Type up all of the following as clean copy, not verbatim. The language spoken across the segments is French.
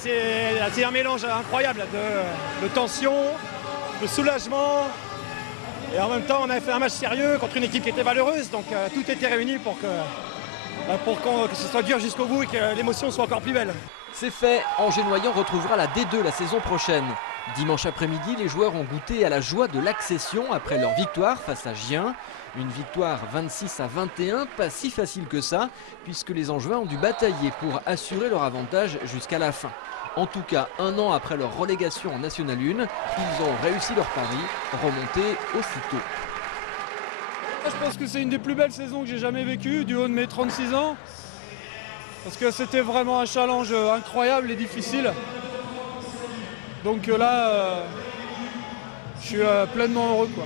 c'est un mélange incroyable de tension, de soulagement. Et en même temps, on avait fait un match sérieux contre une équipe qui était valeureuse. Donc tout était réuni pour que ce soit dur jusqu'au bout et que l'émotion soit encore plus belle. C'est fait, Angers-Noyant retrouvera la D2 la saison prochaine. Dimanche après-midi, les joueurs ont goûté à la joie de l'accession après leur victoire face à Gien. Une victoire 26-21, pas si facile que ça, puisque les Angevins ont dû batailler pour assurer leur avantage jusqu'à la fin. En tout cas, un an après leur relégation en National 1, ils ont réussi leur pari, remonter aussitôt. Je pense que c'est une des plus belles saisons que j'ai jamais vécues, du haut de mes 36 ans. Parce que c'était vraiment un challenge incroyable et difficile. Donc là, je suis pleinement heureux, quoi.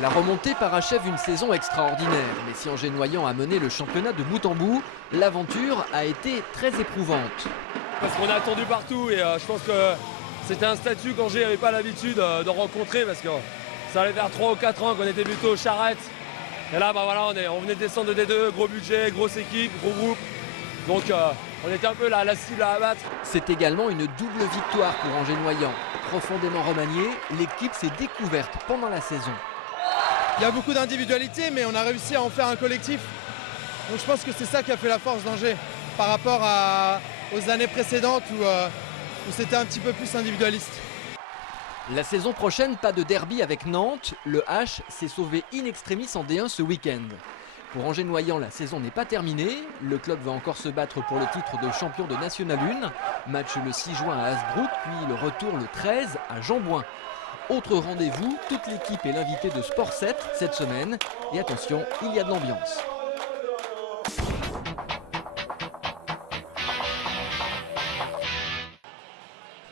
La remontée parachève une saison extraordinaire. Mais si Angers-Noyant a mené le championnat de bout en bout, l'aventure a été très éprouvante. Parce qu'on a attendu partout et je pense que c'était un statut qu'Angers n'avait pas l'habitude de rencontrer parce que ça allait faire 3 ou 4 ans qu'on était plutôt aux charrettes. Et là, voilà, on venait de descendre de D2, gros budget, grosse équipe, gros groupe. Donc on était un peu la cible à abattre. C'est également une double victoire pour Angers-Noyant. Profondément remaniée, l'équipe s'est découverte pendant la saison. Il y a beaucoup d'individualités, mais on a réussi à en faire un collectif. Donc je pense que c'est ça qui a fait la force d'Angers par rapport aux années précédentes où c'était un petit peu plus individualiste. La saison prochaine, pas de derby avec Nantes. Le H s'est sauvé in extremis en D1 ce week-end. Pour Angers-Noyant, la saison n'est pas terminée. Le club va encore se battre pour le titre de champion de National 1. Match le 6 juin à Hasbrook, puis le retour le 13 à Jeanbouin. Autre rendez-vous, toute l'équipe est l'invité de Sport 7 cette semaine. Et attention, il y a de l'ambiance.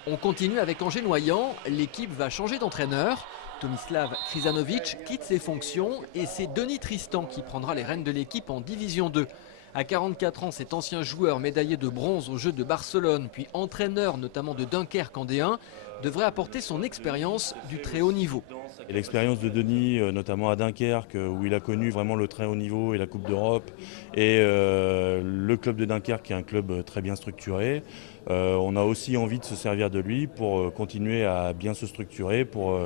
On continue avec Angers-Noyant. L'équipe va changer d'entraîneur. Tomislav Krizanovic quitte ses fonctions et c'est Denis Tristan qui prendra les rênes de l'équipe en Division 2. À 44 ans, cet ancien joueur médaillé de bronze aux Jeux de Barcelone, puis entraîneur notamment de Dunkerque en D1, devrait apporter son expérience du très haut niveau. L'expérience de Denis, notamment à Dunkerque, où il a connu vraiment le très haut niveau et la Coupe d'Europe, et le club de Dunkerque qui est un club très bien structuré. On a aussi envie de se servir de lui pour continuer à bien se structurer, pour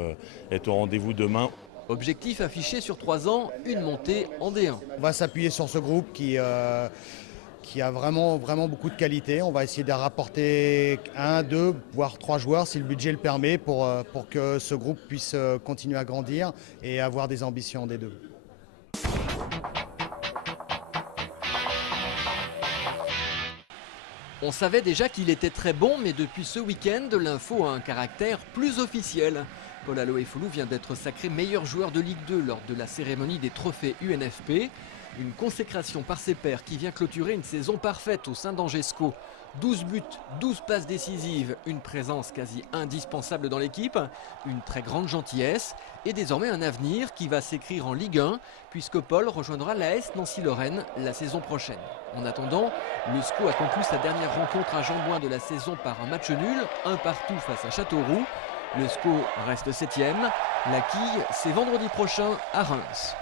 être au rendez-vous demain. Objectif affiché sur 3 ans, une montée en D1. On va s'appuyer sur ce groupe qui a vraiment beaucoup de qualité. On va essayer de rapporter 1, 2, voire 3 joueurs si le budget le permet pour que ce groupe puisse continuer à grandir et avoir des ambitions en D2. On savait déjà qu'il était très bon, mais depuis ce week-end, l'info a un caractère plus officiel. Paul Aloefoulou vient d'être sacré meilleur joueur de Ligue 2 lors de la cérémonie des trophées UNFP. Une consécration par ses pairs qui vient clôturer une saison parfaite au sein d'Angesco. 12 buts, 12 passes décisives, une présence quasi indispensable dans l'équipe, une très grande gentillesse et désormais un avenir qui va s'écrire en Ligue 1 puisque Paul rejoindra l'AS Nancy-Lorraine la saison prochaine. En attendant, le SCO a conclu sa dernière rencontre à Jeanbouin de la saison par un match nul, 1 partout face à Châteauroux. Le SCO reste 7e. La quille, c'est vendredi prochain à Reims.